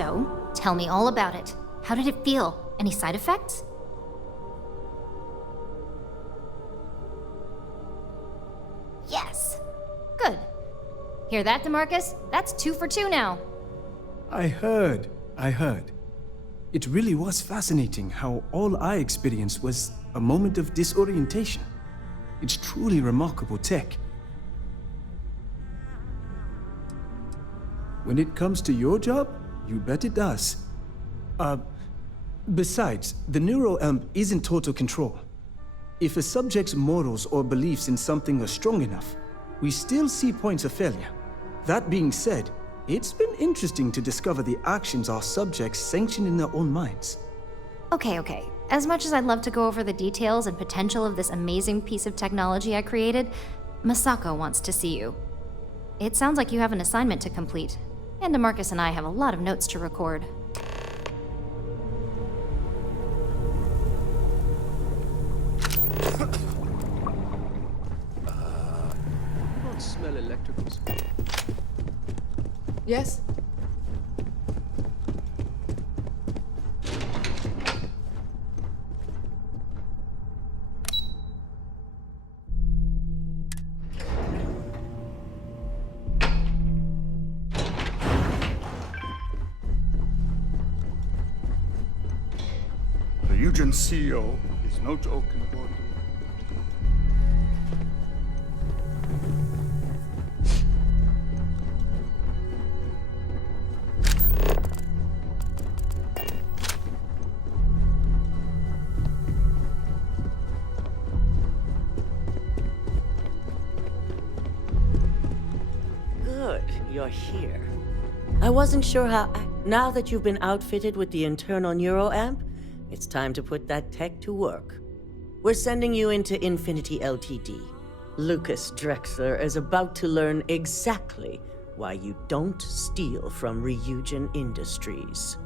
So, tell me all about it. How did it feel? Any side effects? Yes! Good. Hear that, DeMarcus? That's 2 for 2 now. I heard. It really was fascinating how all I experienced was a moment of disorientation. It's truly remarkable tech. When it comes to your job, you bet it does. Besides, the neuroamp isn't total control. If a subject's morals or beliefs in something are strong enough, we still see points of failure. That being said, it's been interesting to discover the actions our subjects sanction in their own minds. Okay. As much as I'd love to go over the details and potential of this amazing piece of technology I created, Masako wants to see you. It sounds like you have an assignment to complete, and DeMarcus and I have a lot of notes to record. You don't smell electricals. Yes? The Eugen CEO is no joke in the boardroom. Good, you're here. I wasn't sure how. Now that you've been outfitted with the internal neuroamp, it's time to put that tech to work. We're sending you into Infinity Ltd. Lucas Drexler is about to learn exactly why you don't steal from Ryujin Industries.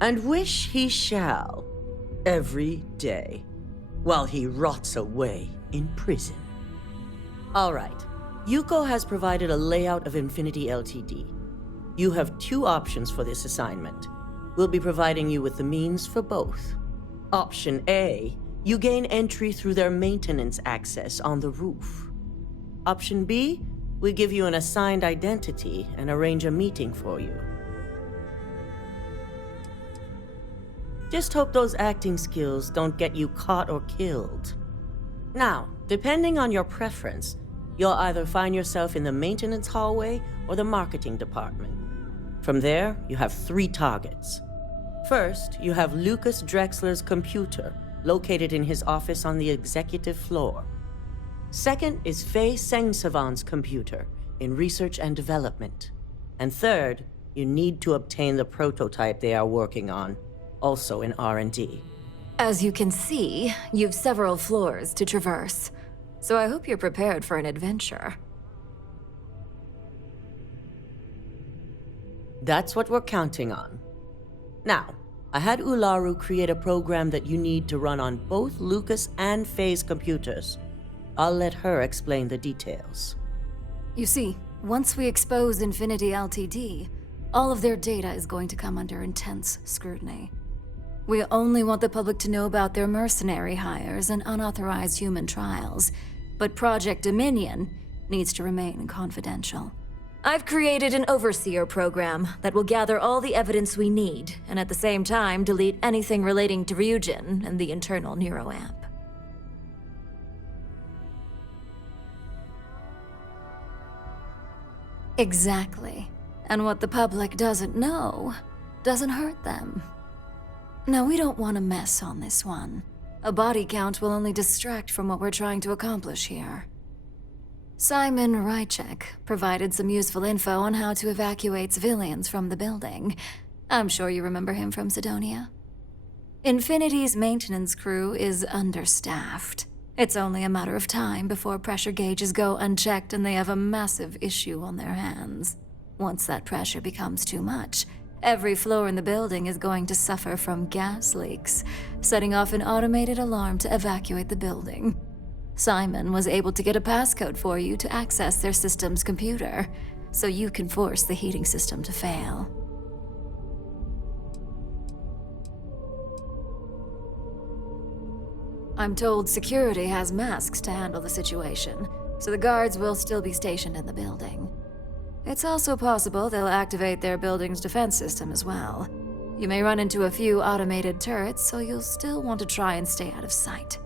And wish he shall, every day, while he rots away in prison. All right, Yuko has provided a layout of Infinity Ltd. You have 2 options for this assignment. We'll be providing you with the means for both. Option A, you gain entry through their maintenance access on the roof. Option B, we give you an assigned identity and arrange a meeting for you. Just hope those acting skills don't get you caught or killed. Now, depending on your preference, you'll either find yourself in the maintenance hallway or the marketing department. From there, you have 3 targets. First, you have Lucas Drexler's computer, located in his office on the executive floor. Second is Faye Sengsavan's computer, in research and development. And third, you need to obtain the prototype they are working on, also in R&D. As you can see, you've several floors to traverse, so I hope you're prepared for an adventure. That's what we're counting on. Now, I had Ularu create a program that you need to run on both Lucas and Faye's computers. I'll let her explain the details. You see, once we expose Infinity Ltd., all of their data is going to come under intense scrutiny. We only want the public to know about their mercenary hires and unauthorized human trials, but Project Dominion needs to remain confidential. I've created an overseer program that will gather all the evidence we need, and at the same time delete anything relating to Ryujin and the internal neuroamp. Exactly. And what the public doesn't know doesn't hurt them. Now, we don't want to mess on this one. A body count will only distract from what we're trying to accomplish here. Simon Rychek provided some useful info on how to evacuate civilians from the building. I'm sure you remember him from Sidonia. Infinity's maintenance crew is understaffed. It's only a matter of time before pressure gauges go unchecked and they have a massive issue on their hands. Once that pressure becomes too much, every floor in the building is going to suffer from gas leaks, setting off an automated alarm to evacuate the building. Simon was able to get a passcode for you to access their system's computer. so you can force the heating system to fail. I'm told security has masks to handle the situation, so the guards will still be stationed in the building. It's also possible they'll activate their building's defense system as well. You may run into a few automated turrets, so you'll still want to try and stay out of sight.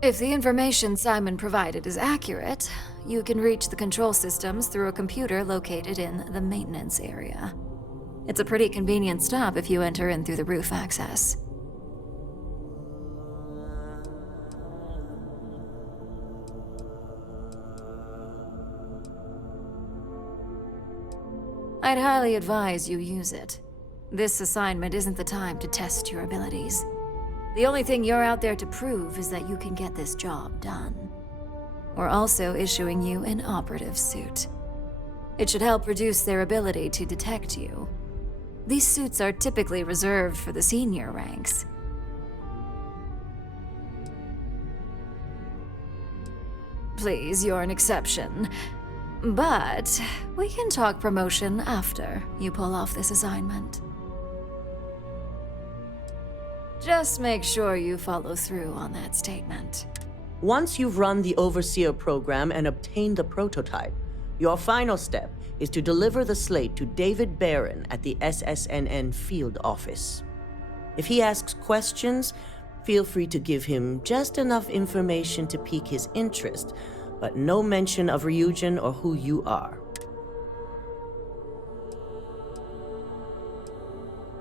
If the information Simon provided is accurate, you can reach the control systems through a computer located in the maintenance area. It's a pretty convenient stop if you enter in through the roof access. I'd highly advise you use it. This assignment isn't the time to test your abilities. The only thing you're out there to prove is that you can get this job done. We're also issuing you an operative suit. It should help reduce their ability to detect you. These suits are typically reserved for the senior ranks. Please, you're an exception. But we can talk promotion after you pull off this assignment. Just make sure you follow through on that statement. Once you've run the Overseer program and obtained the prototype, your final step is to deliver the slate to David Barron at the SSNN field office. If he asks questions, feel free to give him just enough information to pique his interest, but no mention of Ryujin or who you are.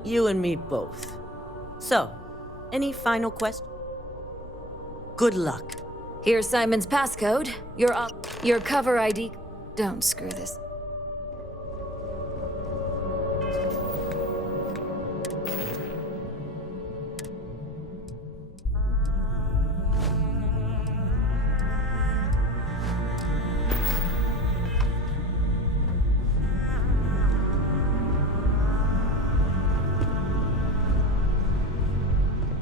You and me both. So, any final questions? Good luck. Here's Simon's passcode. Your cover ID. Don't screw this.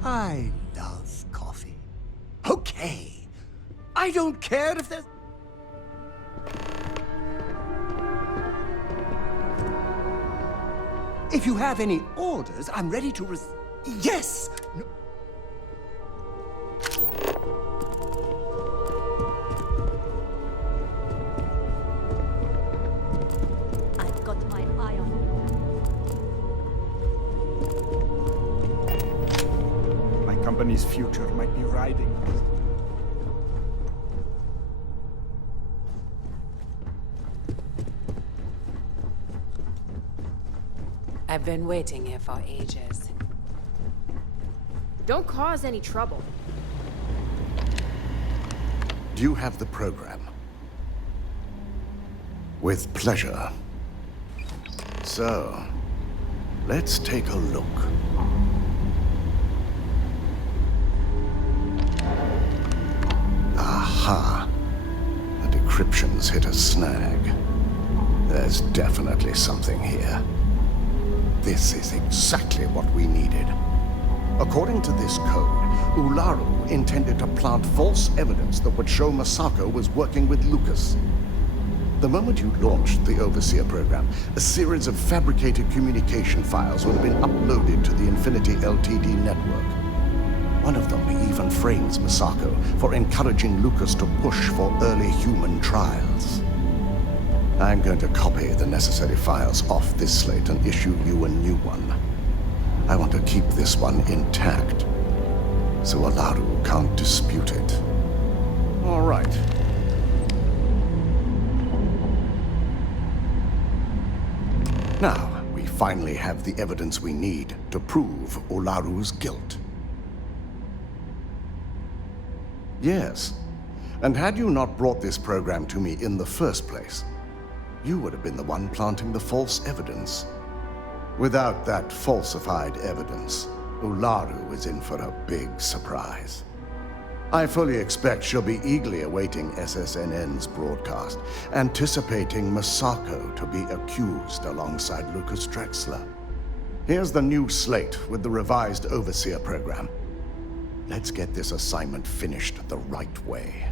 I love coffee. Okay. I don't care if there's... If you have any orders, I'm ready to Yes! No. I've got my eye on you. My company's future might be riding on this. I've been waiting here for ages. Don't cause any trouble. Do you have the program? With pleasure. So, let's take a look. Aha! The decryption's hit a snag. There's definitely something here. This is exactly what we needed. According to this code, Ularu intended to plant false evidence that would show Masako was working with Lucas. The moment you launched the Overseer program, a series of fabricated communication files would have been uploaded to the Infinity Ltd network. One of them even frames Masako for encouraging Lucas to push for early human trials. I'm going to copy the necessary files off this slate and issue you a new one. I want to keep this one intact, so Ularu can't dispute it. All right. Now, we finally have the evidence we need to prove Ularu's guilt. Yes, and had you not brought this program to me in the first place, you would have been the one planting the false evidence. Without that falsified evidence, Ularu is in for a big surprise. I fully expect she'll be eagerly awaiting SSNN's broadcast, anticipating Masako to be accused alongside Lucas Drexler. Here's the new slate with the revised Overseer program. Let's get this assignment finished the right way.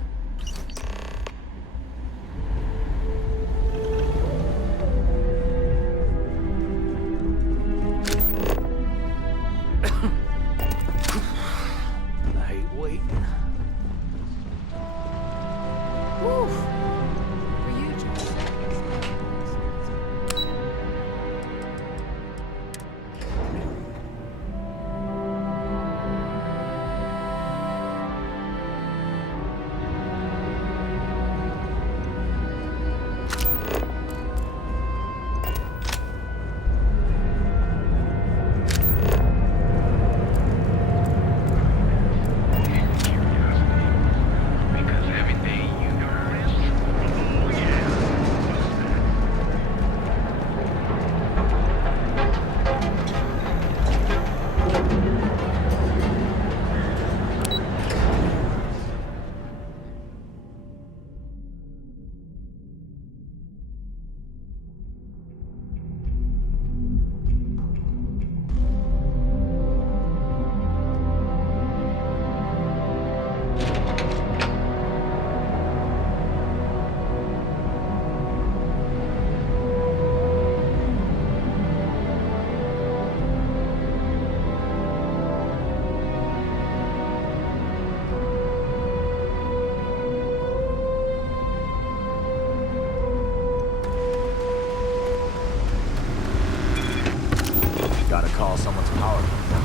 to call someone's power cut down.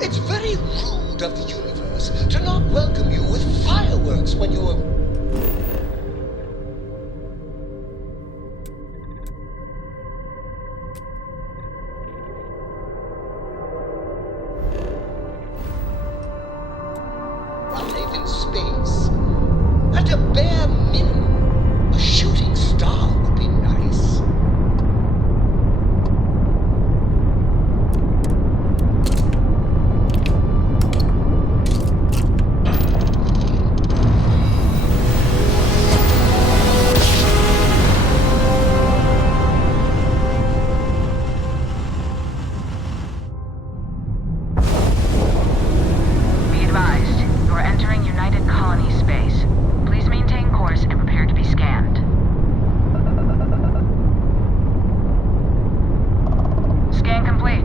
It's very rude of the universe to not welcome you with fireworks when you're... alive in space. At a bare minimum, a shooting star would be nice. Be advised, you are entering United Colony space. Please maintain course and prepare to be scanned. Scan complete.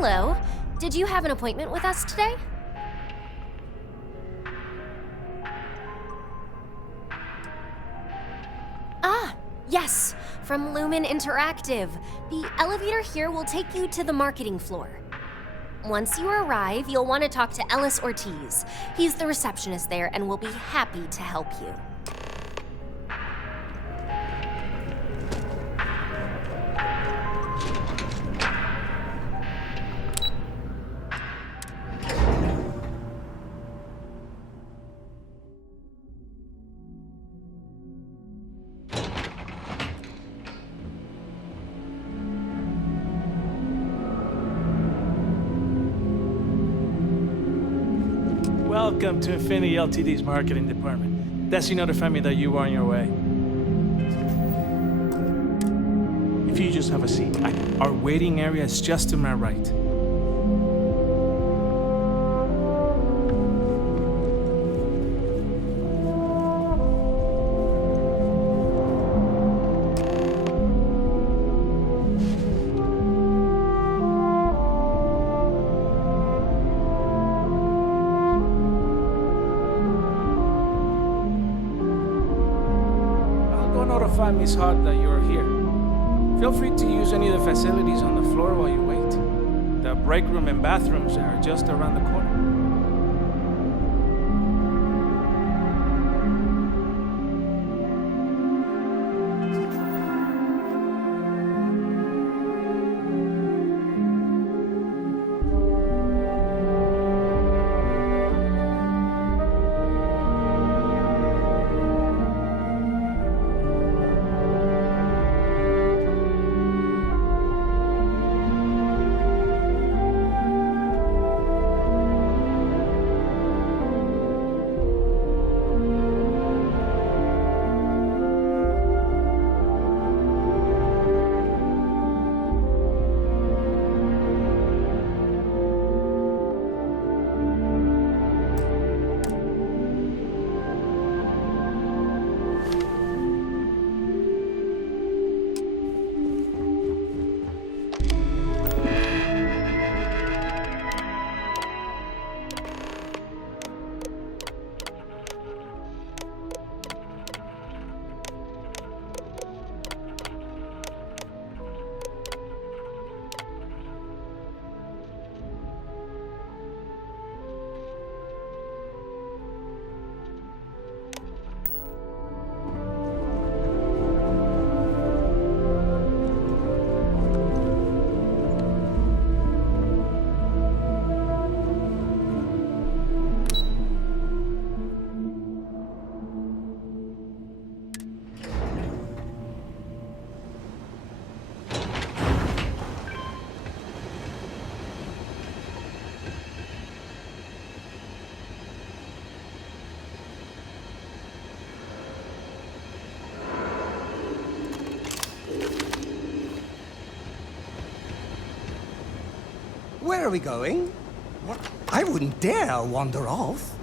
Hello. Did you have an appointment with us today? Ah, yes. From Lumen Interactive. The elevator here will take you to the marketing floor. Once you arrive, you'll want to talk to Ellis Ortiz. He's the receptionist there and will be happy to help you. Welcome to Infinity Ltd's marketing department. Desi notified me that you were on your way. If you just have a seat, our waiting area is just to my right. Notify Miss Hart that you're here. Feel free to use any of the facilities on the floor while you wait. The break room and bathrooms are just around the corner. Where are we going? What? I wouldn't dare wander off.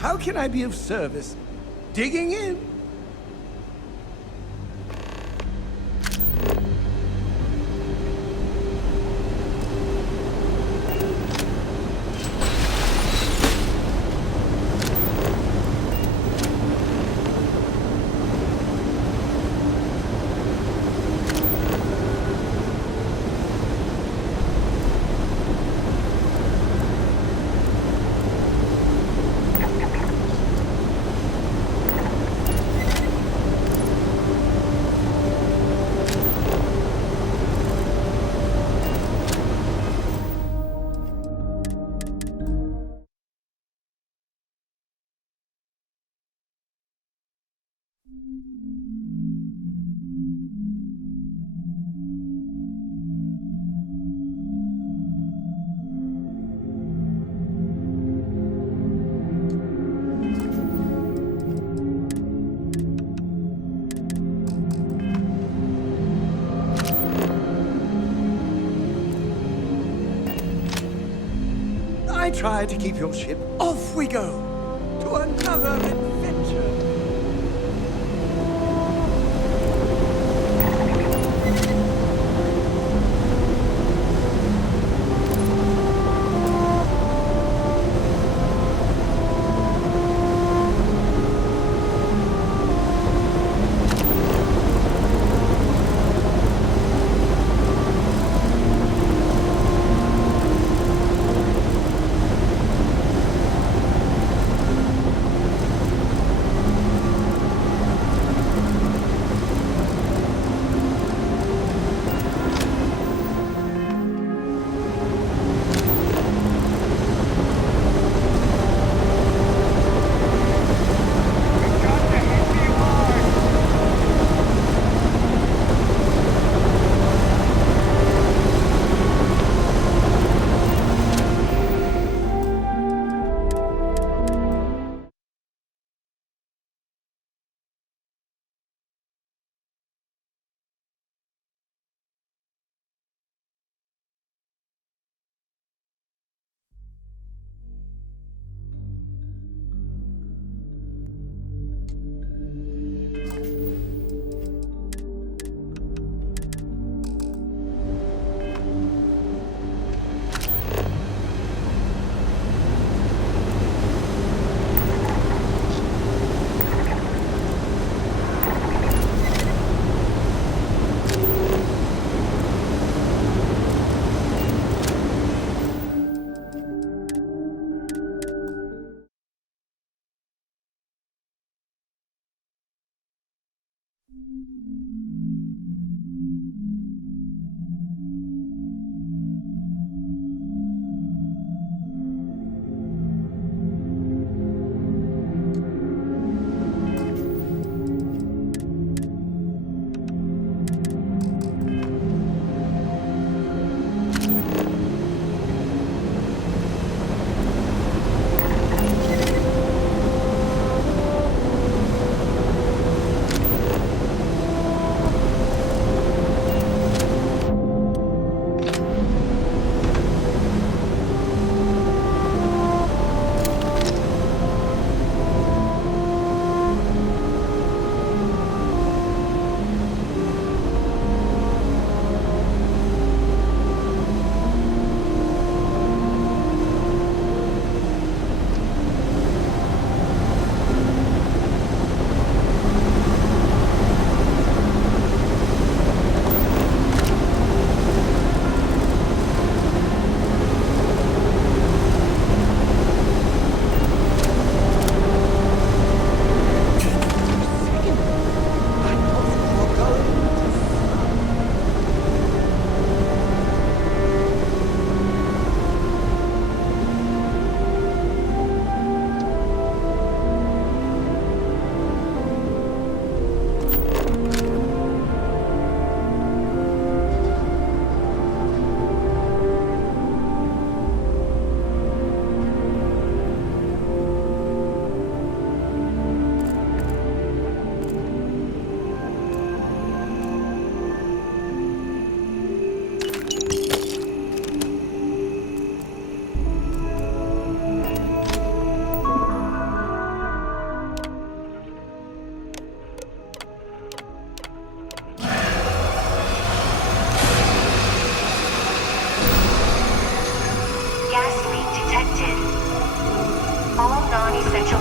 How can I be of service? Digging in? I try to keep your ship. Off we go to another adventure.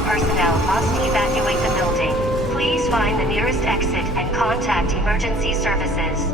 personnel must evacuate the building. Please find the nearest exit and contact emergency services.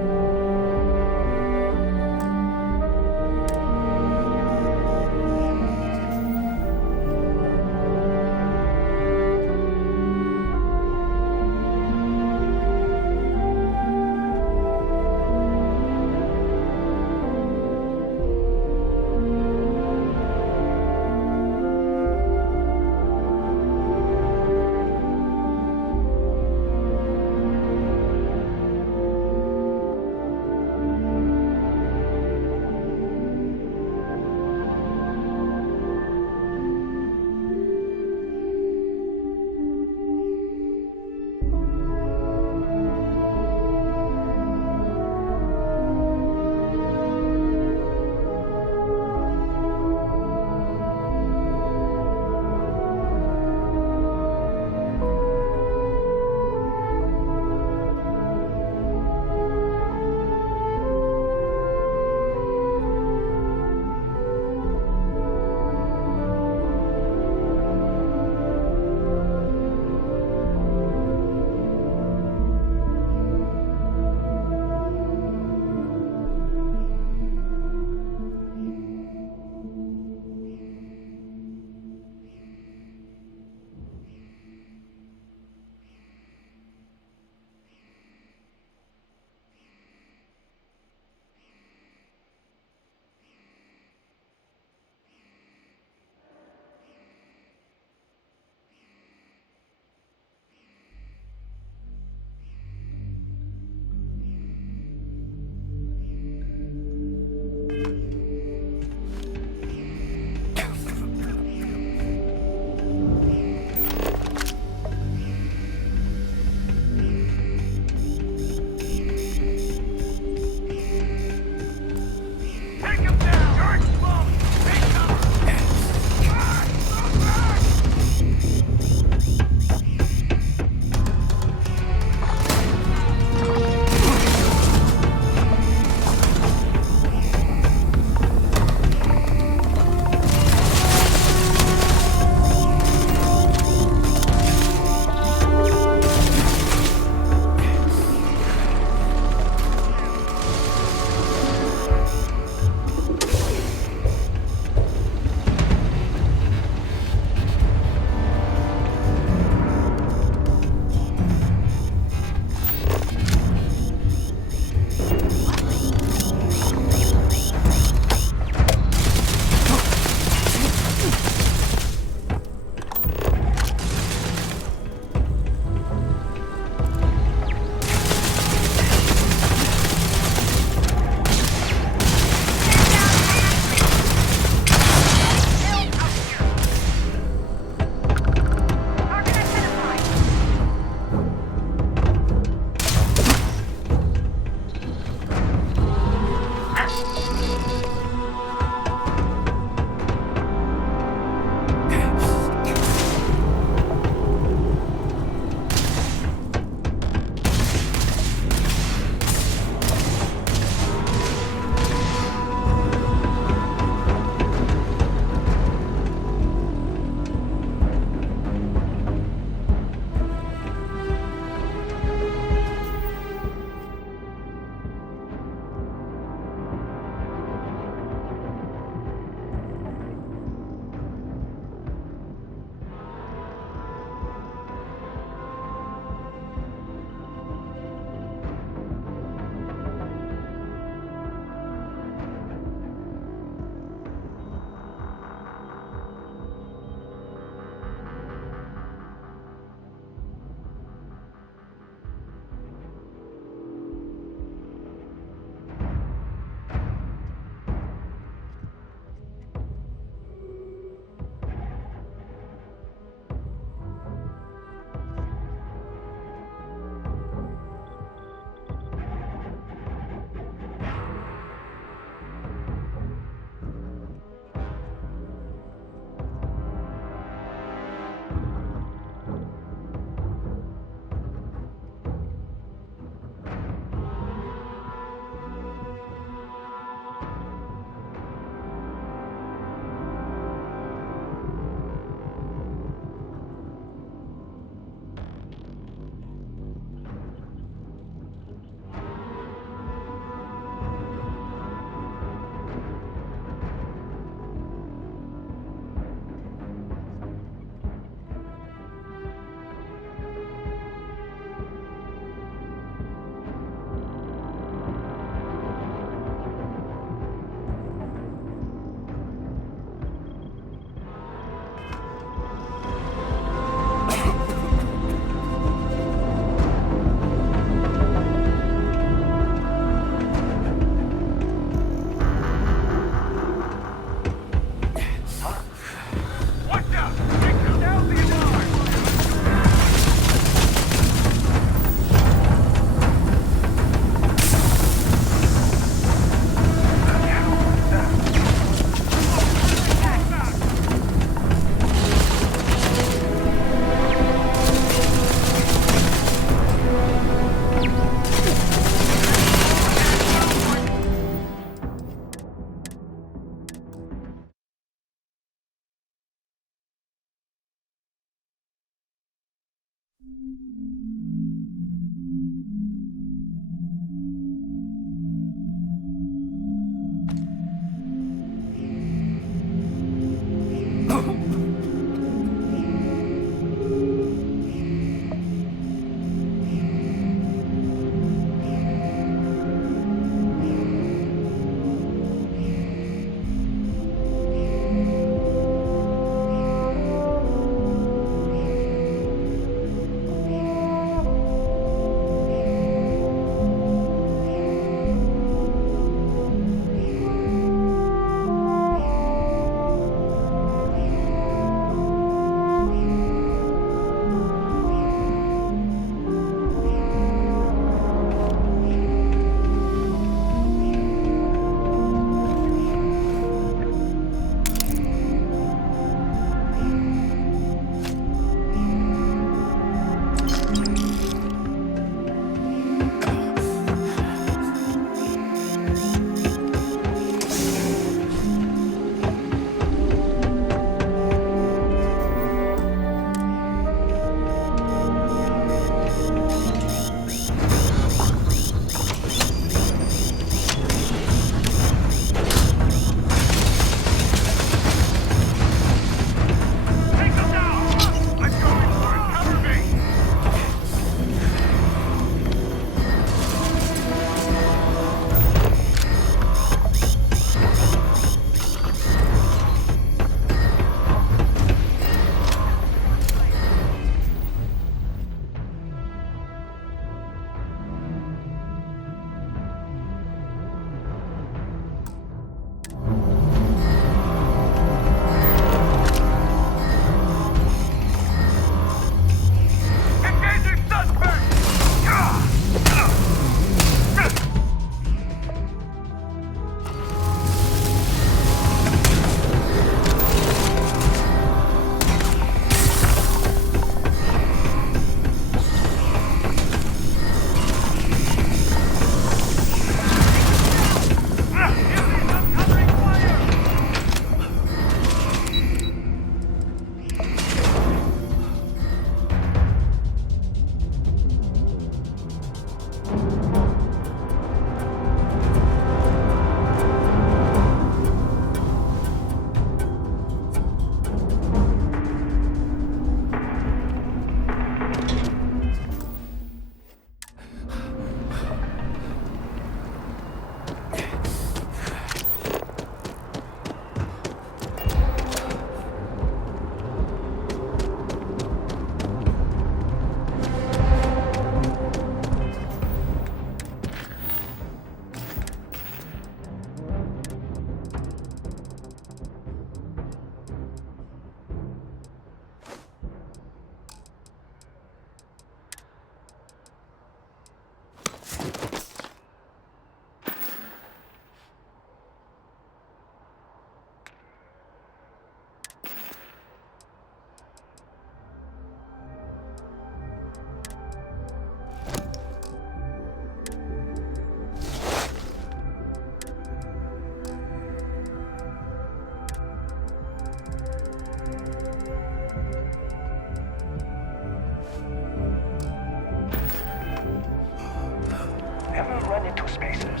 spacers.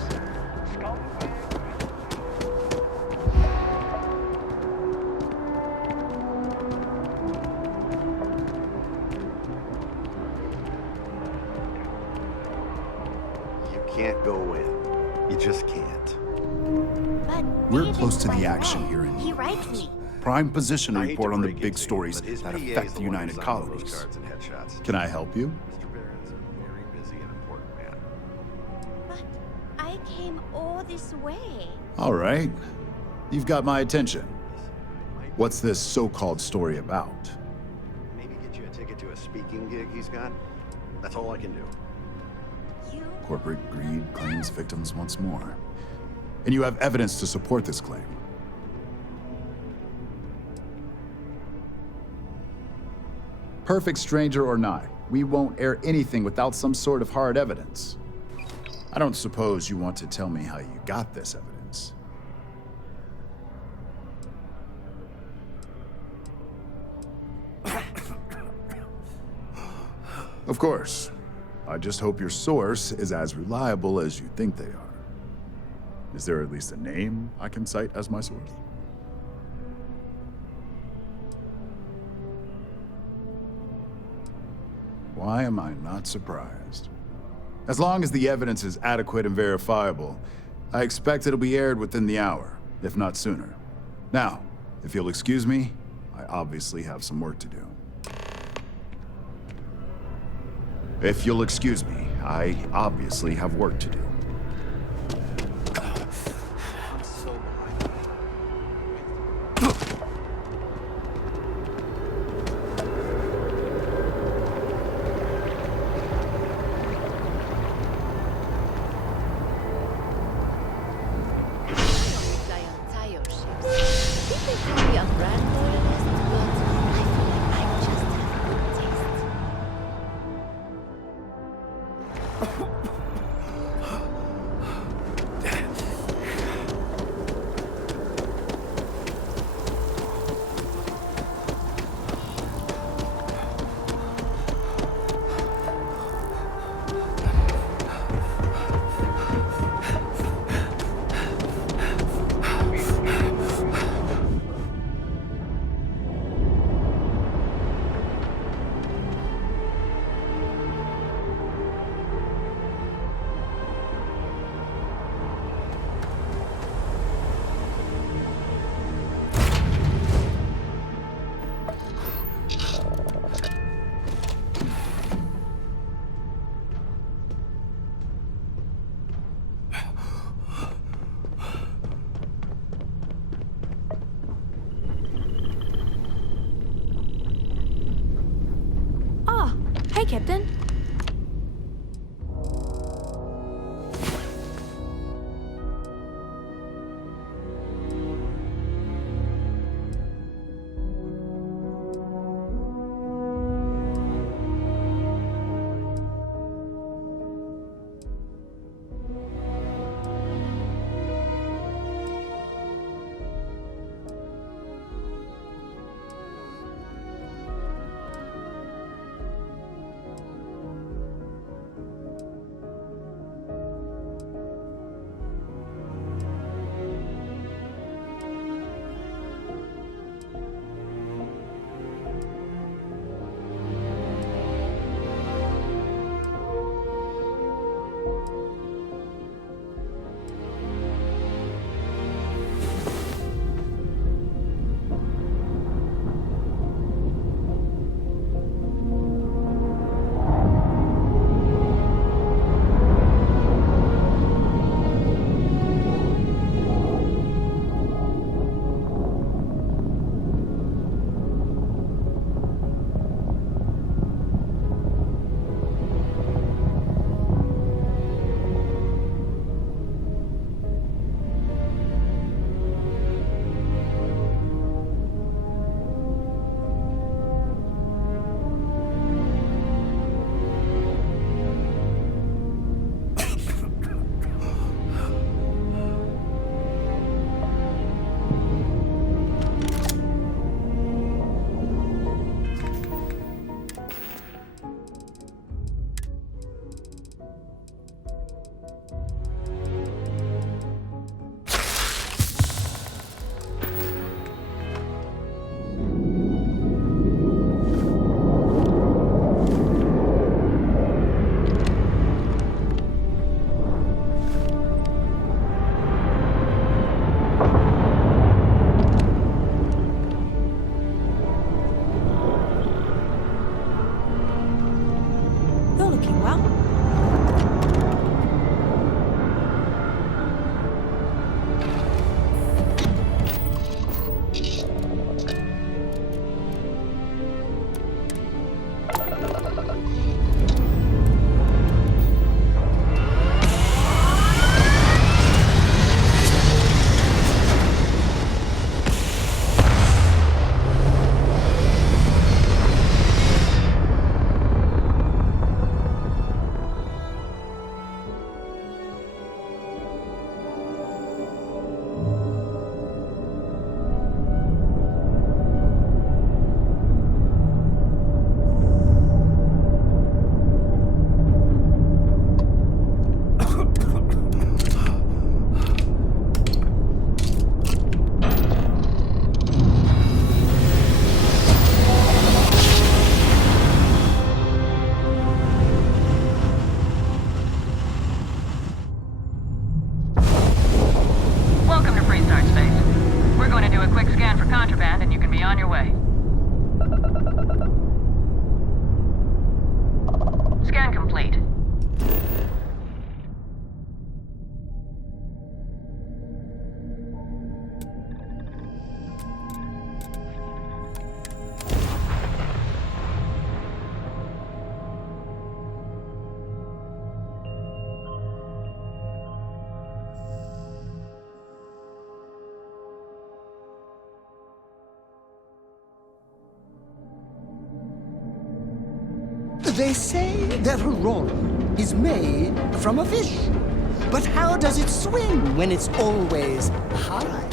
You can't go in. You just can't. But We're close to the action here in he writes me. prime position to I hate report to on the break it big to you, stories but his that PA is affect the the one who United signed all those Colonies. cards and headshots. Can I help you? Mr. Barron's a very busy and important man. But I came all this way. All right. You've got my attention. What's this so-called story about? Maybe get you a ticket to a speaking gig he's got. That's all I can do. Corporate greed claims victims once more. And you have evidence to support this claim. Perfect stranger or not, we won't air anything without some sort of hard evidence. I don't suppose you want to tell me how you got this evidence. Of course. I just hope your source is as reliable as you think they are. Is there at least a name I can cite as my source? Why am I not surprised? As long as the evidence is adequate and verifiable, I expect it'll be aired within the hour, if not sooner. Now, if you'll excuse me, I obviously have some work to do. If you'll excuse me, I obviously have work to do. I'm so behind. Hi, Captain. They say that Aurora is made from a fish. But how does it swim when it's always high?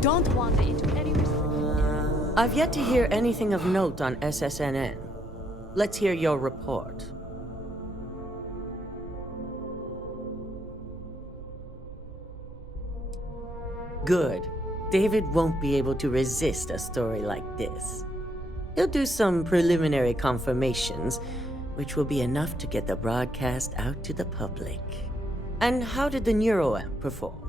Don't wander into any... I've yet to hear anything of note on SSNN. Let's hear your report. Good. David won't be able to resist a story like this. He'll do some preliminary confirmations, which will be enough to get the broadcast out to the public. And how did the neuroamp perform?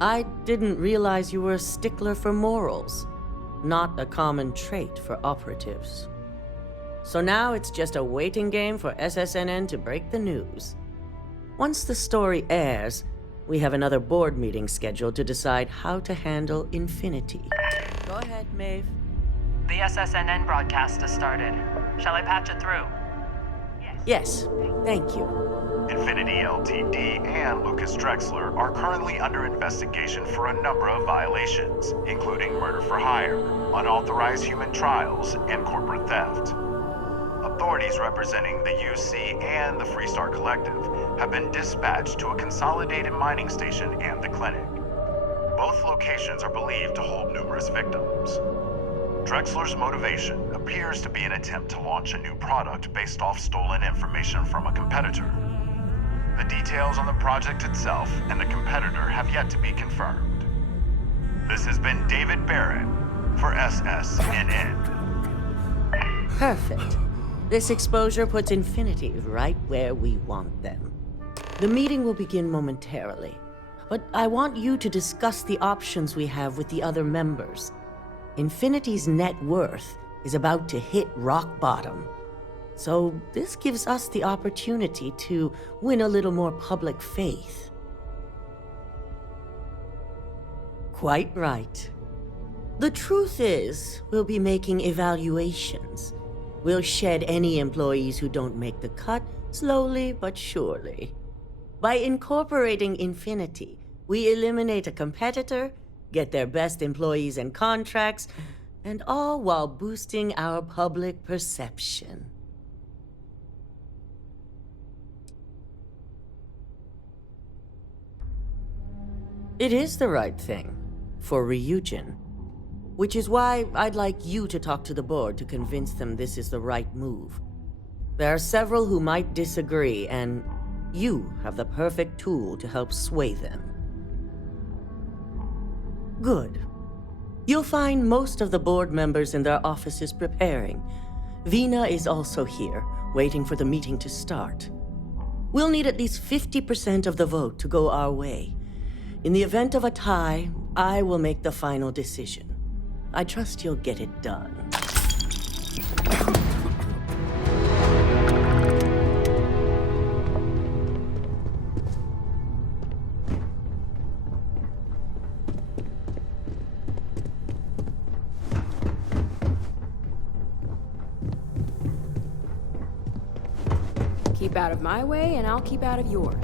I didn't realize you were a stickler for morals, not a common trait for operatives. So now it's just a waiting game for SSNN to break the news. Once the story airs, we have another board meeting scheduled to decide how to handle Infinity. Go ahead, Maeve. The SSNN broadcast has started. Shall I patch it through? Yes, thank you. Infinity Ltd. and Lucas Drexler are currently under investigation for a number of violations, including murder for hire, unauthorized human trials, and corporate theft. Authorities representing the UC and the Freestar Collective have been dispatched to a consolidated mining station and the clinic. Both locations are believed to hold numerous victims. Drexler's motivation appears to be an attempt to launch a new product based off stolen information from a competitor. The details on the project itself and the competitor have yet to be confirmed. This has been David Barrett for SSNN. Perfect. This exposure puts Infinity right where we want them. The meeting will begin momentarily, but I want you to discuss the options we have with the other members. Infinity's net worth is about to hit rock bottom. So this gives us the opportunity to win a little more public faith. Quite right. The truth is, we'll be making evaluations. We'll shed any employees who don't make the cut, slowly but surely. By incorporating Infinity, we eliminate a competitor, get their best employees and contracts, and all while boosting our public perception. It is the right thing for Ryujin, which is why I'd like you to talk to the board to convince them this is the right move. There are several who might disagree, and you have the perfect tool to help sway them. Good. You'll find most of the board members in their offices preparing. Vina is also here, waiting for the meeting to start. We'll need at least 50% of the vote to go our way. In the event of a tie, I will make the final decision. I trust you'll get it done. Keep out of my way, and I'll keep out of yours.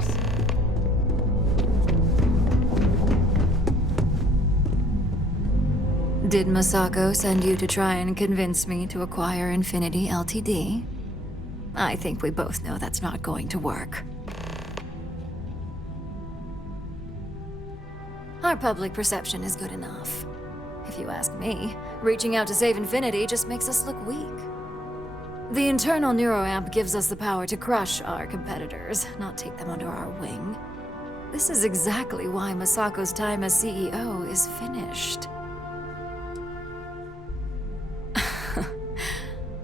Did Masako send you to try and convince me to acquire Infinity Ltd? I think we both know that's not going to work. Our public perception is good enough. If you ask me, reaching out to save Infinity just makes us look weak. The internal neuroamp gives us the power to crush our competitors, not take them under our wing. This is exactly why Masako's time as CEO is finished.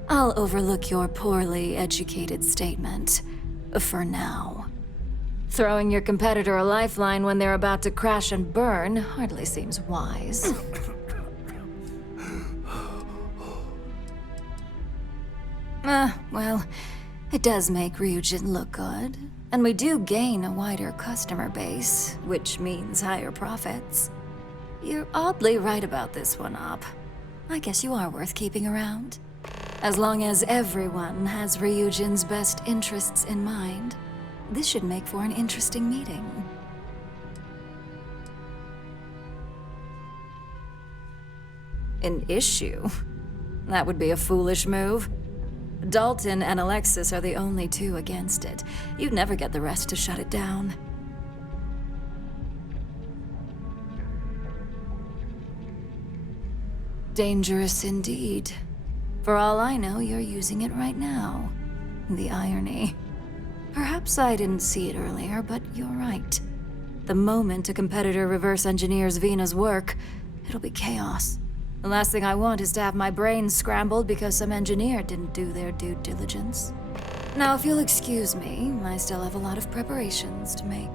I'll overlook your poorly educated statement. For now. Throwing your competitor a lifeline when they're about to crash and burn hardly seems wise. Well, it does make Ryujin look good. And we do gain a wider customer base, which means higher profits. You're oddly right about this one, Op. I guess you are worth keeping around. As long as everyone has Ryujin's best interests in mind, this should make for an interesting meeting. An issue? That would be a foolish move. Dalton and Alexis are the only two against it. You'd never get the rest to shut it down. Dangerous indeed. For all I know, you're using it right now. The irony. Perhaps I didn't see it earlier, but you're right. The moment a competitor reverse engineers Vina's work, it'll be chaos. The last thing I want is to have my brain scrambled because some engineer didn't do their due diligence. Now, if you'll excuse me, I still have a lot of preparations to make.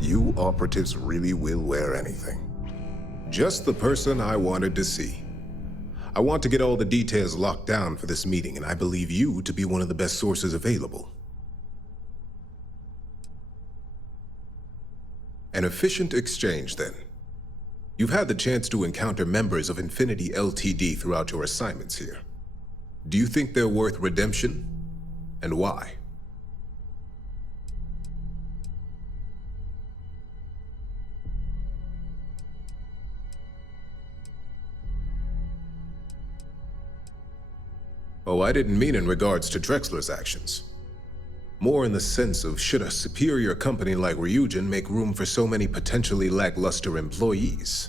You operatives really will wear anything. Just the person I wanted to see. I want to get all the details locked down for this meeting, and I believe you to be one of the best sources available. An efficient exchange, then. You've had the chance to encounter members of Infinity LTD throughout your assignments here. Do you think they're worth redemption? And why? Oh, I didn't mean in regards to Drexler's actions. More in the sense of, should a superior company like Ryujin make room for so many potentially lackluster employees?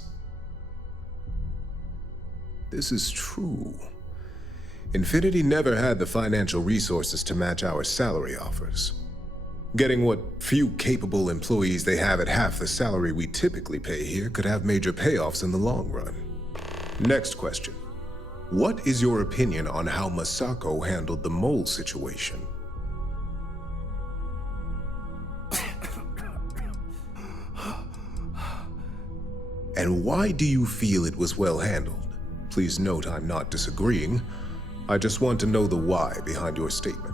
This is true. Infinity never had the financial resources to match our salary offers. Getting what few capable employees they have at half the salary we typically pay here could have major payoffs in the long run. Next question. What is your opinion on how Masako handled the mole situation? And why do you feel it was well handled? Please note I'm not disagreeing. I just want to know the why behind your statement.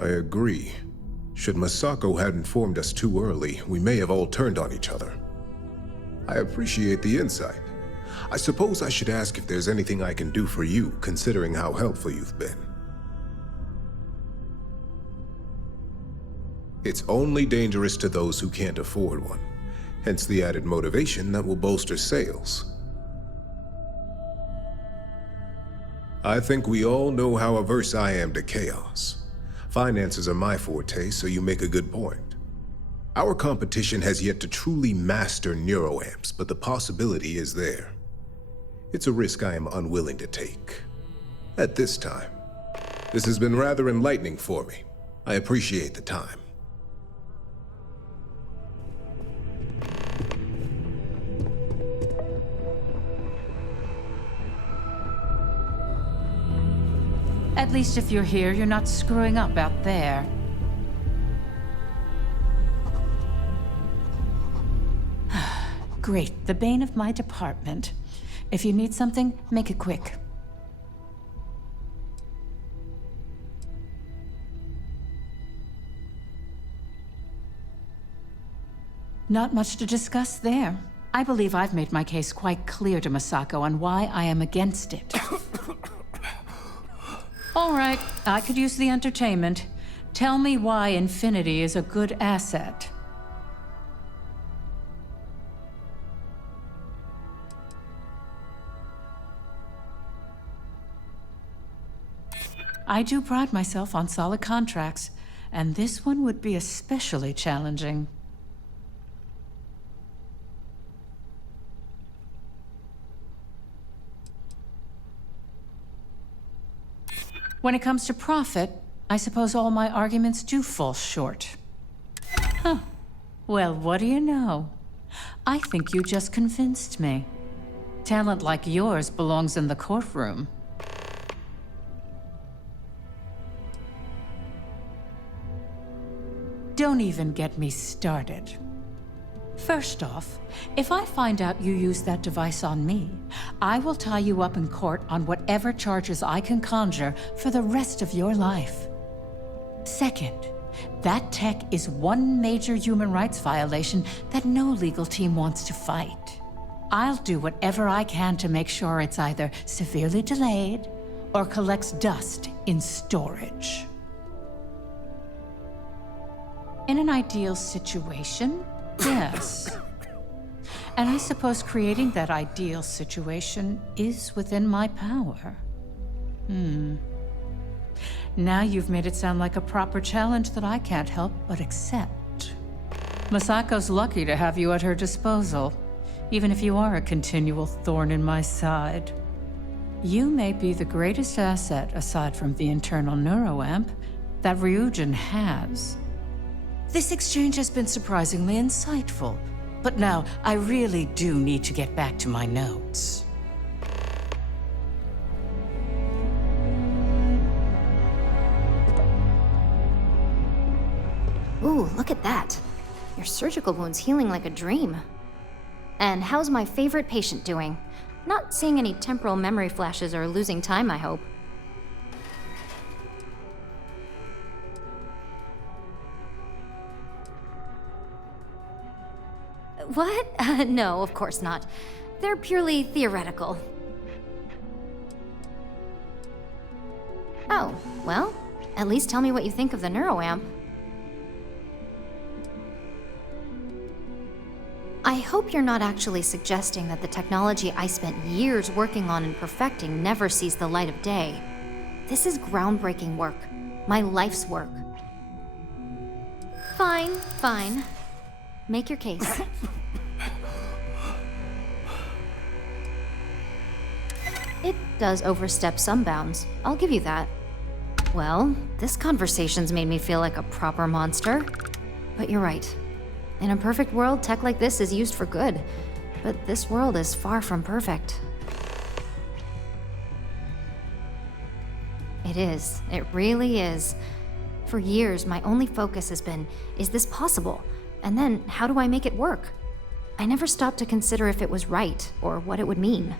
I agree. Should Masako had informed us too early, we may have all turned on each other. I appreciate the insight. I suppose I should ask if there's anything I can do for you, considering how helpful you've been. It's only dangerous to those who can't afford one, hence the added motivation that will bolster sales. I think we all know how averse I am to chaos. Finances are my forte, so you make a good point. Our competition has yet to truly master neuroamps, but the possibility is there. It's a risk I am unwilling to take. At this time. This has been rather enlightening for me. I appreciate the time. At least if you're here, you're not screwing up out there. Great, the bane of my department. If you need something, make it quick. Not much to discuss there. I believe I've made my case quite clear to Masako on why I am against it. All right, I could use the entertainment. Tell me why Infinity is a good asset. I do pride myself on solid contracts, and this one would be especially challenging. When it comes to profit, I suppose all my arguments do fall short. Huh. Well, what do you know? I think you just convinced me. Talent like yours belongs in the courtroom. Don't even get me started. First off, if I find out you used that device on me, I will tie you up in court on whatever charges I can conjure for the rest of your life. Second, that tech is one major human rights violation that no legal team wants to fight. I'll do whatever I can to make sure it's either severely delayed or collects dust in storage. In an ideal situation, yes. And I suppose creating that ideal situation is within my power. Now you've made it sound like a proper challenge that I can't help but accept. Masako's lucky to have you at her disposal, even if you are a continual thorn in my side. You may be the greatest asset, aside from the internal neuroamp, that Ryujin has. This exchange has been surprisingly insightful, but now I really do need to get back to my notes. Ooh, look at that. Your surgical wound's healing like a dream. And how's my favorite patient doing? Not seeing any temporal memory flashes or losing time, I hope. What? No, of course not. They're purely theoretical. Oh, well, at least tell me what you think of the neuroamp. I hope you're not actually suggesting that the technology I spent years working on and perfecting never sees the light of day. This is groundbreaking work. My life's work. Fine, fine. Make your case. It does overstep some bounds, I'll give you that. Well, this conversation's made me feel like a proper monster. But you're right. In a perfect world, tech like this is used for good. But this world is far from perfect. It is. It really is. For years, my only focus has been, is this possible? And then, how do I make it work? I never stopped to consider if it was right, or what it would mean.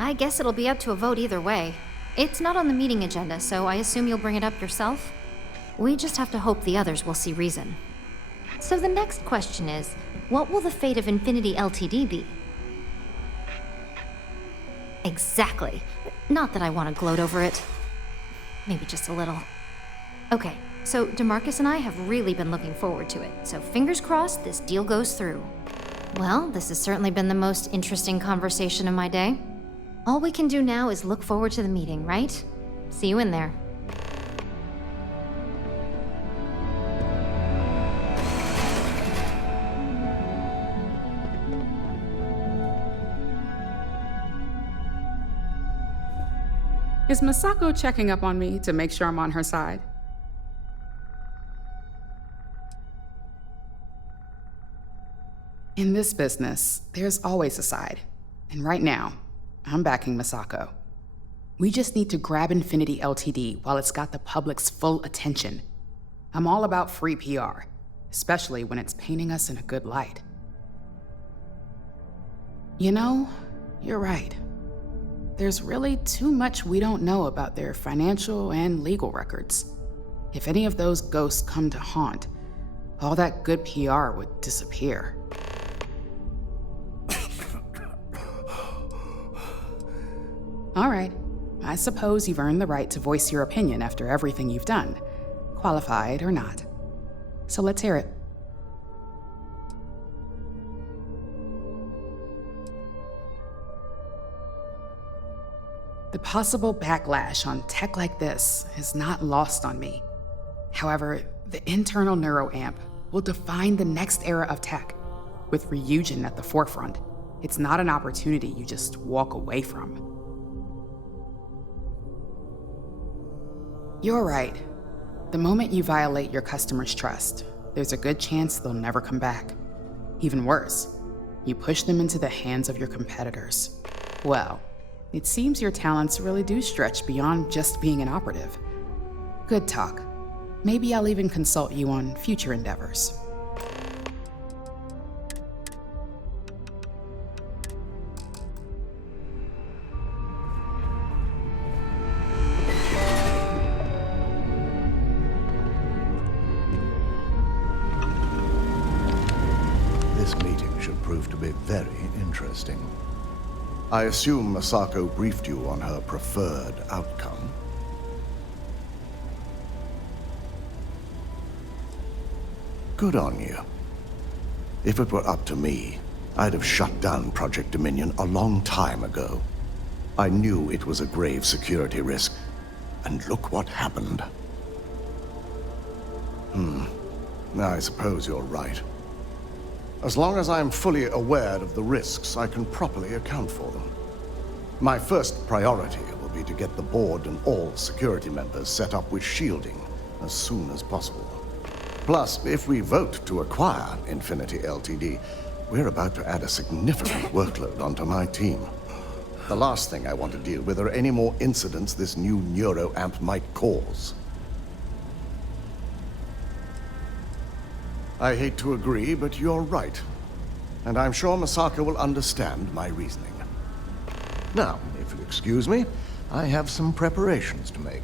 I guess it'll be up to a vote either way. It's not on the meeting agenda, so I assume you'll bring it up yourself? We just have to hope the others will see reason. So the next question is, what will the fate of Infinity Ltd be? Exactly. Not that I want to gloat over it. Maybe just a little. Okay, so DeMarcus and I have really been looking forward to it, so fingers crossed this deal goes through. Well, this has certainly been the most interesting conversation of my day. All we can do now is look forward to the meeting, right? See you in there. Is Masako checking up on me to make sure I'm on her side? In this business, there's always a side. And right now, I'm backing Masako. We just need to grab Infinity Ltd while it's got the public's full attention. I'm all about free PR, especially when it's painting us in a good light. You know, you're right. There's really too much we don't know about their financial and legal records. If any of those ghosts come to haunt, all that good PR would disappear. All right, I suppose you've earned the right to voice your opinion after everything you've done. qualified or not. So let's hear it. The possible backlash on tech like this is not lost on me. However, the internal neuroamp will define the next era of tech, with Ryujin at the forefront. It's not an opportunity you just walk away from. You're right. The moment you violate your customers' trust, there's a good chance they'll never come back. Even worse, you push them into the hands of your competitors. Well, it seems your talents really do stretch beyond just being an operative. Good talk. Maybe I'll even consult you on future endeavors. This meeting should prove to be very interesting. I assume Masako briefed you on her preferred outcome. Good on you. If it were up to me, I'd have shut down Project Dominion a long time ago. I knew it was a grave security risk, and look what happened. I suppose you're right. As long as I'm fully aware of the risks, I can properly account for them. My first priority will be to get the board and all security members set up with shielding as soon as possible. Plus, if we vote to acquire Infinity Ltd, we're about to add a significant workload onto my team. The last thing I want to deal with are any more incidents this new neuroamp might cause. I hate to agree, but you're right. And I'm sure Masako will understand my reasoning. Now, if you'll excuse me, I have some preparations to make.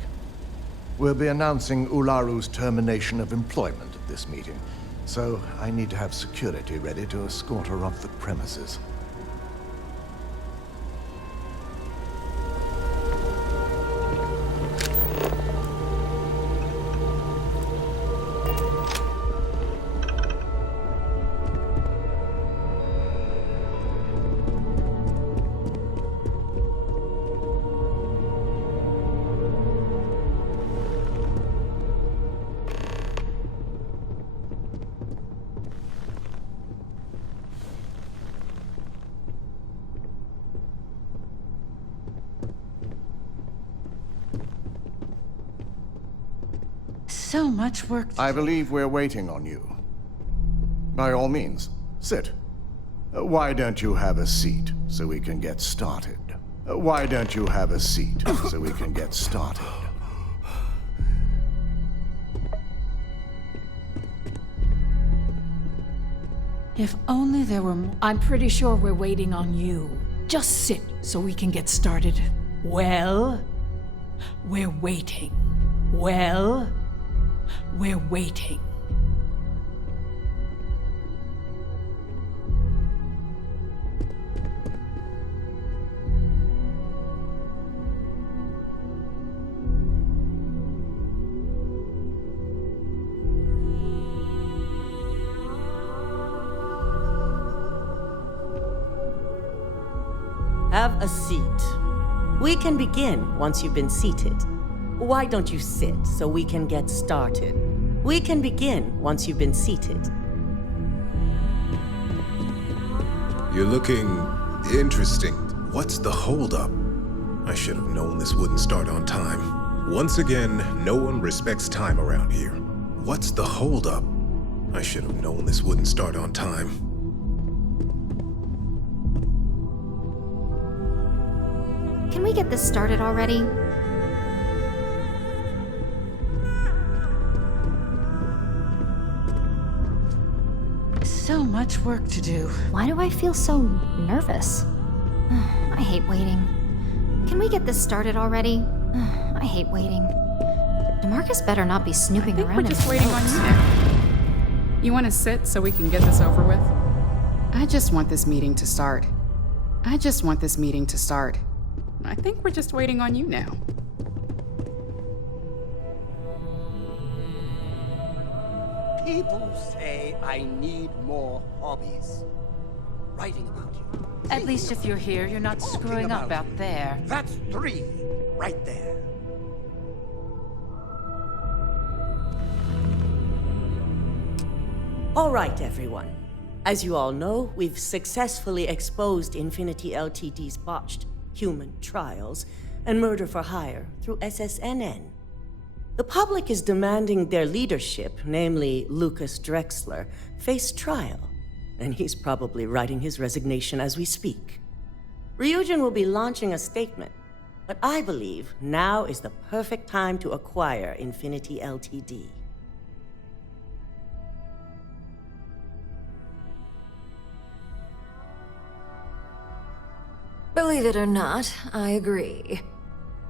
We'll be announcing Ularu's termination of employment at this meeting, so I need to have security ready to escort her off the premises. So much work. I believe we're waiting on you. By all means, sit. Why don't you have a seat so we can get started? Why don't you have a seat so we can get started? If only there were more. I'm pretty sure we're waiting on you. Just sit so we can get started. Well, we're waiting. Well, we're waiting. Have a seat. We can begin once you've been seated. Why don't you sit so we can get started? We can begin once you've been seated. You're looking interesting. What's the holdup? I should have known this wouldn't start on time. Once again, no one respects time around here. What's the holdup? I should have known this wouldn't start on time. Can we get this started already? So much work to do. Why do I feel so nervous? I hate waiting. Can we get this started already? I hate waiting. DeMarcus better not be snooping around. We're just waiting on you now. You want to sit so we can get this over with? I just want this meeting to start. I just want this meeting to start. I think we're just waiting on you now. People say I need more hobbies. Writing about you. At least if you're here, you're not Talking screwing up about out there. That's 3, right there. All right, everyone. As you all know, we've successfully exposed Infinity Ltd's botched human trials and murder for hire through SSNN. The public is demanding their leadership, namely Lucas Drexler, face trial, and he's probably writing his resignation as we speak. Ryujin will be launching a statement, but I believe now is the perfect time to acquire Infinity Ltd. Believe it or not, I agree.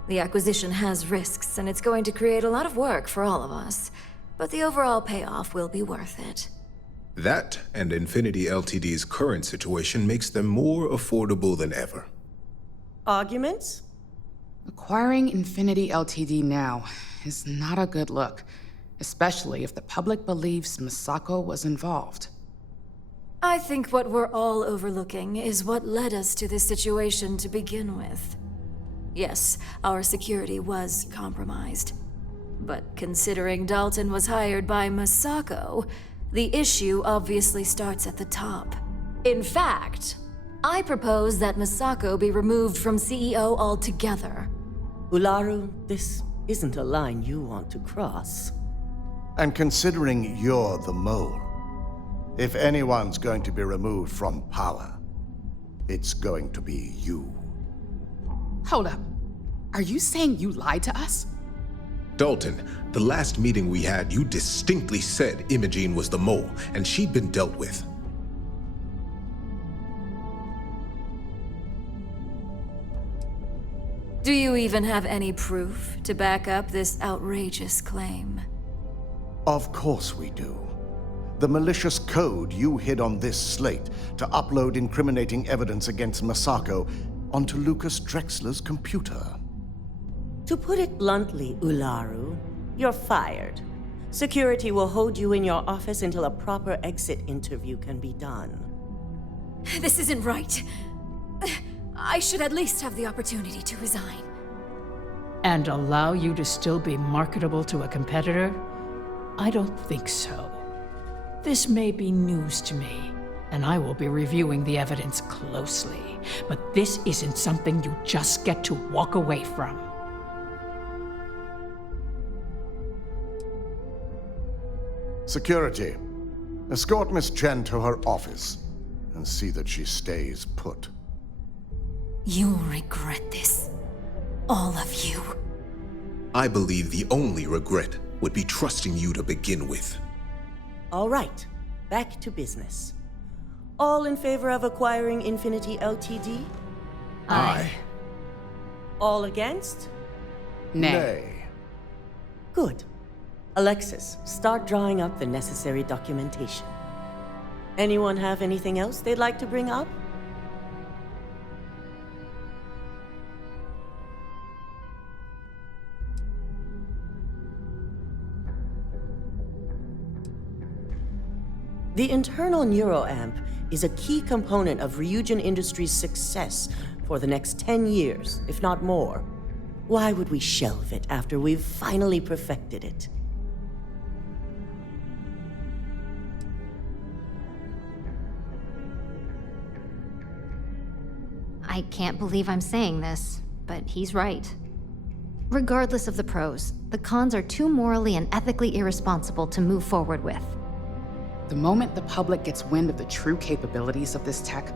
The acquisition has risks, and it's going to create a lot of work for all of us. But the overall payoff will be worth it. That and Infinity Ltd's current situation makes them more affordable than ever. Arguments? Acquiring Infinity Ltd now is not a good look, especially if the public believes Misako was involved. I think what we're all overlooking is what led us to this situation to begin with. Yes, our security was compromised. But considering Dalton was hired by Misako, the issue obviously starts at the top. In fact, I propose that Misako be removed from CEO altogether. Ularu, this isn't a line you want to cross. And considering you're the mole, if anyone's going to be removed from power, it's going to be you. Hold up. Are you saying you lied to us? Dalton, the last meeting we had, you distinctly said Imogene was the mole, and she'd been dealt with. Do you even have any proof to back up this outrageous claim? Of course we do. The malicious code you hid on this slate to upload incriminating evidence against Misako onto Lucas Drexler's computer. To put it bluntly, Ularu, you're fired. Security will hold you in your office until a proper exit interview can be done. This isn't right. I should at least have the opportunity to resign. And allow you to still be marketable to a competitor? I don't think so. This may be news to me, and I will be reviewing the evidence closely. But this isn't something you just get to walk away from. Security, escort Miss Chen to her office and see that she stays put. You'll regret this. All of you. I believe the only regret would be trusting you to begin with. All right, back to business. All in favor of acquiring Infinity Ltd? Aye. All against? Nay. Good. Alexis, start drawing up the necessary documentation. Anyone have anything else they'd like to bring up? The internal neuroamp is a key component of Ryujin Industries' success for the next 10 years, if not more. Why would we shelve it after we've finally perfected it? I can't believe I'm saying this, but he's right. Regardless of the pros, the cons are too morally and ethically irresponsible to move forward with. The moment the public gets wind of the true capabilities of this tech,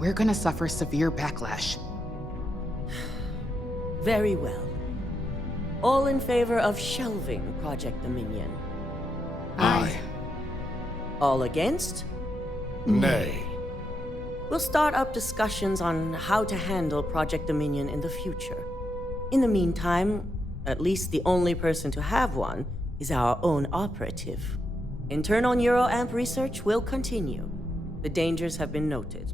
we're gonna suffer severe backlash. Very well. All in favor of shelving Project Dominion? Aye. All against? Nay. We'll start up discussions on how to handle Project Dominion in the future. In the meantime, at least the only person to have one is our own operative. Internal neuroamp research will continue. The dangers have been noted.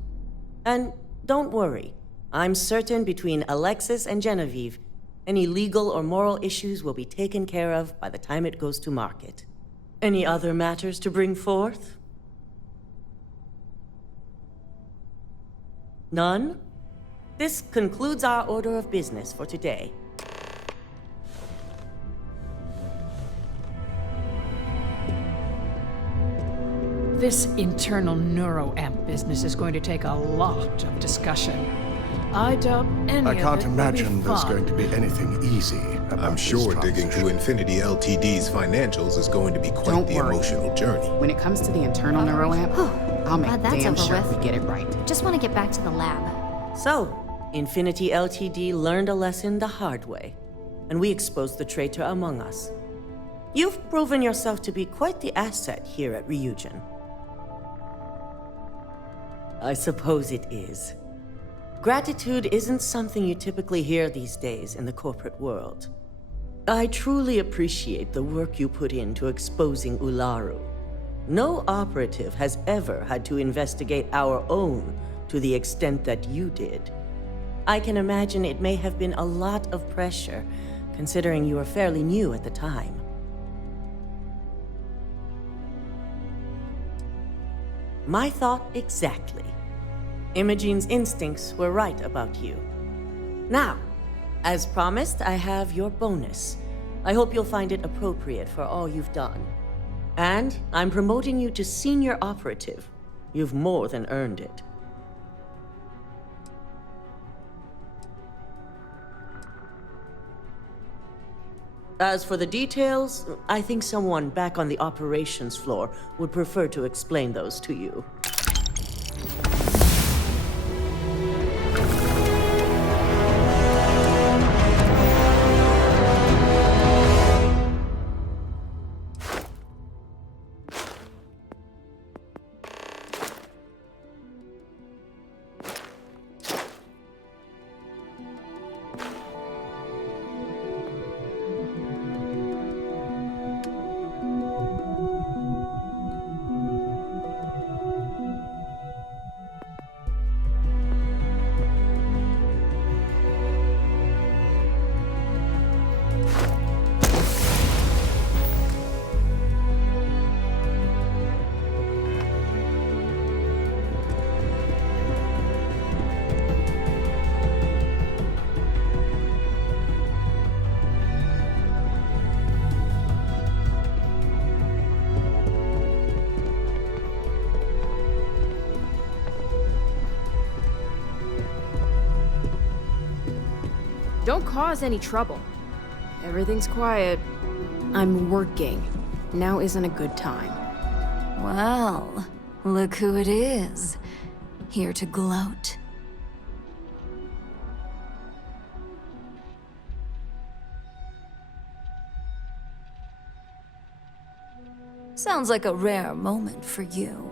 And don't worry, I'm certain between Alexis and Genevieve, any legal or moral issues will be taken care of by the time it goes to market. Any other matters to bring forth? None? This concludes our order of business for today. This internal neuroamp business is going to take a lot of discussion. I doubt any I of can't it will imagine be there's fun. going to be anything easy about I'm this sure digging transition. through Infinity Ltd's financials is going to be quite Don't the worry. emotional journey. When it comes to the internal neuroamp, I'll make Glad that's damn over sure with. we get it right. Just want to get back to the lab. So, Infinity Ltd learned a lesson the hard way, and we exposed the traitor among us. You've proven yourself to be quite the asset here at Ryujin. I suppose it is. Gratitude isn't something you typically hear these days in the corporate world. I truly appreciate the work you put into exposing Ularu. No operative has ever had to investigate our own to the extent that you did. I can imagine it may have been a lot of pressure, considering you were fairly new at the time. My thought exactly. Imogene's instincts were right about you. Now, as promised, I have your bonus. I hope you'll find it appropriate for all you've done. And I'm promoting you to senior operative. You've more than earned it. As for the details, I think someone back on the operations floor would prefer to explain those to you. Don't cause any trouble. Everything's quiet. I'm working. Now isn't a good time. Well, look who it is. Here to gloat. Sounds like a rare moment for you.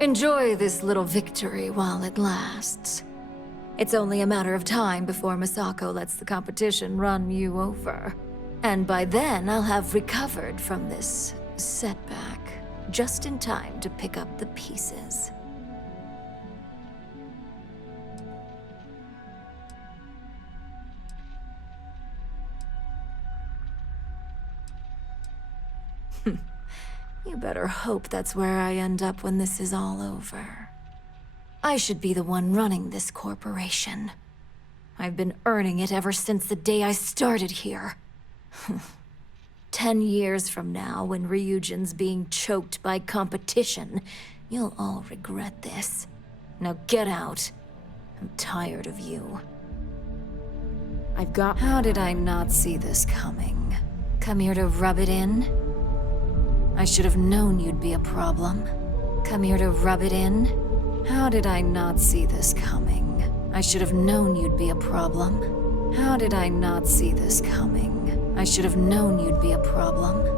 Enjoy this little victory while it lasts. It's only a matter of time before Misako lets the competition run you over. And by then, I'll have recovered from this setback, just in time to pick up the pieces. You better hope that's where I end up when this is all over. I should be the one running this corporation. I've been earning it ever since the day I started here. 10 years from now, when Ryujin's being choked by competition, you'll all regret this. Now get out. I'm tired of you. I've got... How did I not see this coming? Come here to rub it in? I should have known you'd be a problem. Come here to rub it in? How did I not see this coming? I should have known you'd be a problem. How did I not see this coming? I should have known you'd be a problem.